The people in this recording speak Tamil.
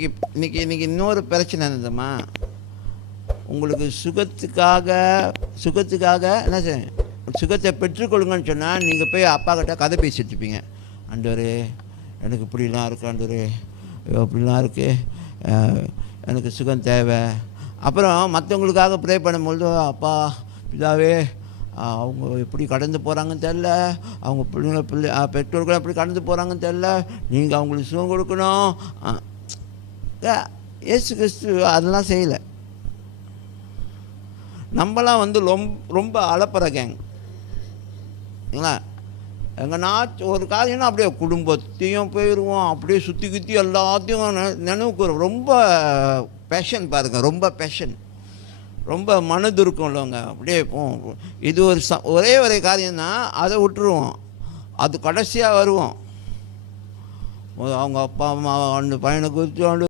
இன்னைக்கு இன்னைக்கு இன்னொரு பிரச்சனை இருந்தம்மா உங்களுக்கு சுகத்துக்காக சுகத்துக்காக என்ன செய்ய சுகத்தை பெற்றுக்கொள்ளுங்கன்னு சொன்னால் நீங்கள் போய் அப்பா கிட்ட கதை பேசிட்டு இருப்பீங்க. ஆண்டவரே எனக்கு இப்படிலாம் இருக்கு ஆண்டவரே. ஐயோ, இப்படிலாம் இருக்குது எனக்கு சுகம் தேவை. அப்புறம் மற்றவங்களுக்காக ப்ரே பண்ணும்பொழுது அப்பா பிதாவே அவங்க எப்படி கடந்து போகிறாங்கன்னு தெரில அவங்க பிள்ளைங்க பிள்ளை பெற்றோர்கள் எப்படி கடந்து போகிறாங்கன்னு தெரில நீங்கள் அவங்களுக்கு சுகம் கொடுக்கணும். க- இயேசு கிறிஸ்து அதெல்லாம் செய்யலை. நம்மளாம் வந்து ரொம்ப ரொம்ப அலப்புற கேங் இல்லைங்களா? எங்கள் நான் ஒரு காரியம்னா அப்படியே குடும்பத்தையும் போயிடுவோம் அப்படியே சுற்றி குத்தி எல்லாத்தையும் நெ- நினைவுக்கு வரும். ரொம்ப பேஷன் பாருங்கள் ரொம்ப பேஷன் ரொம்ப மனதுருக்கம் உள்ளவங்க அப்படியே போவோம். இது ஒரு ச ஒரே ஒரே காரியம்தான் அதை விட்டுருவோம். அது கடைசியாக வருவோம். அவங்க அப்பா அம்மா அந்த பையனை குறித்து